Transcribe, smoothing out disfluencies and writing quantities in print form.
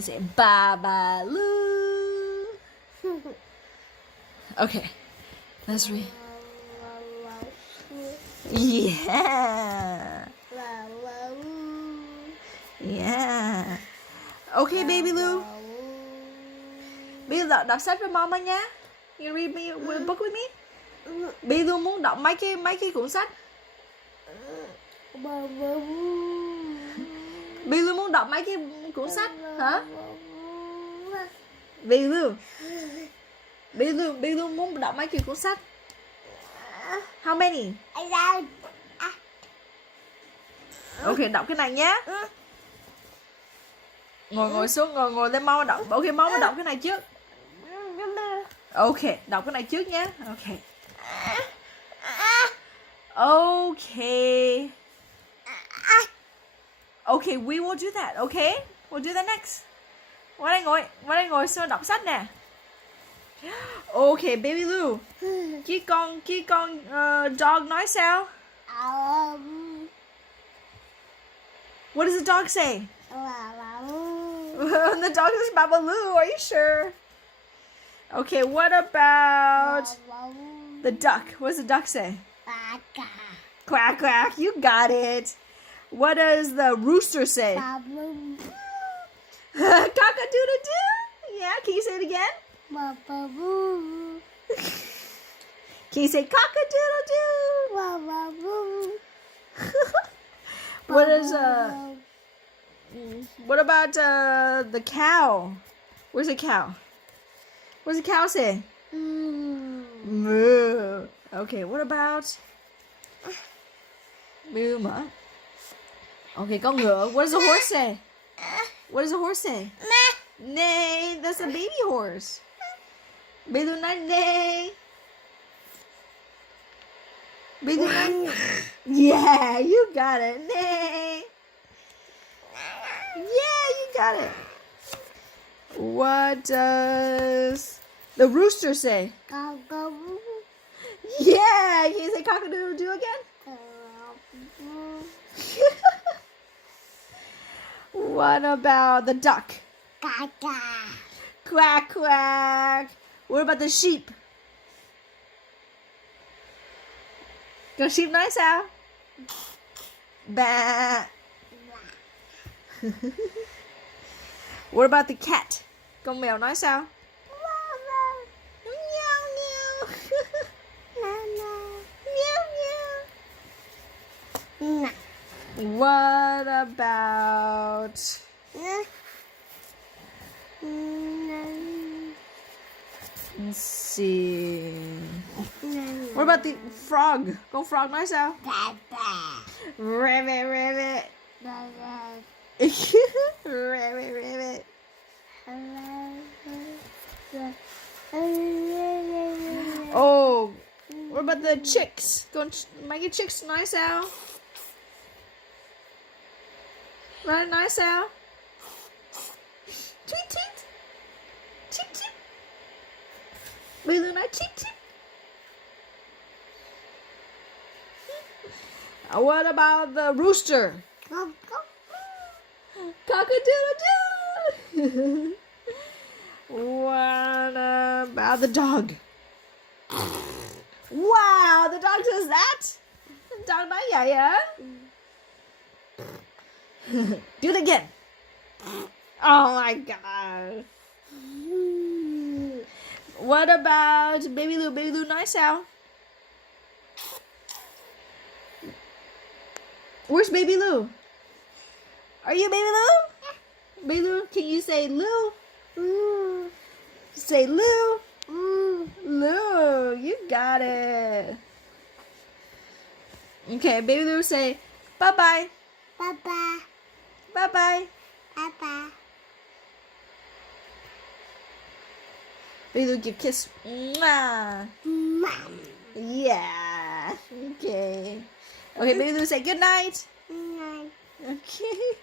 Say Babaloo. Okay, let's read. Yeah. Yeah. Okay, baby Lou. Bây giờ đọc sách với mama nha. You read me a book with me. Baby Lou muốn đọc mấy cái cuốn sách. Baby Lou muốn đọc mấy cái cuốn sách hả? Baby Lou muốn đọc mấy cái cuốn sách. How many? Ok, đọc cái này nhé. Ngồi xuống, ngồi lên mau đọc. Ok, mau đọc cái này trước. Ok, đọc cái này trước nhé. Ok. Okay. Okay, we will do that. Okay, we'll do that next. Qua đây ngồi xuống đọc sách nè. Okay, baby Lou. Cái con dog nói sao? What does the dog say? The dog says Babaloo. Are you sure? Okay, what about the duck? What does the duck say? Quack, quack. You got it. What does the rooster say? Cock-a-doodle-doo. Yeah, can you say it again? Can you say cock-a-doodle-doo? What about the cow? Where's the cow? What does the cow say? Moo. Okay, what about moo mà? Okay, con ngựa. What does the horse say? What does the horse say? Neigh. That's a baby horse. Baby Lou nói neigh. Baby Lou nói. Yeah, you got it. Neigh. Yeah, you got it. What does the rooster say? Yeah, can you say cock-a-doodle-doo again? What about the duck? Quack, quack. What about the sheep? Con sheep nói sao? Ba. What about the cat? Con mèo nói sao? Meow, meow. Meow, meow. What about let's see. What about the frog? Con frog nói sao? Rabbit, rabbit. Rabbit, rabbit. Oh, what about the chicks? Con mấy cái chicks nói sao? Nói sao? Tweet tweet. Cheep cheep. Baby Lou nói cheep cheep. What about the rooster? Cock-a-doodle-doo. What about the dog? Wow, the dog does that? The dog nói vậy hả? Do it again. Oh my god. What about Baby Lou? Baby Lou nói sao? Where's Baby Lou? Are you Baby Lou? Baby Lou, can you say Lou? Say Lou. Lou, you got it. Okay, Baby Lou say bye-bye. Bye-bye. Bye-bye. Bye-bye. Baby Lou give kiss. Mwah. Mom. Yeah. Okay. Okay, Baby Lou say good night. Night. Okay.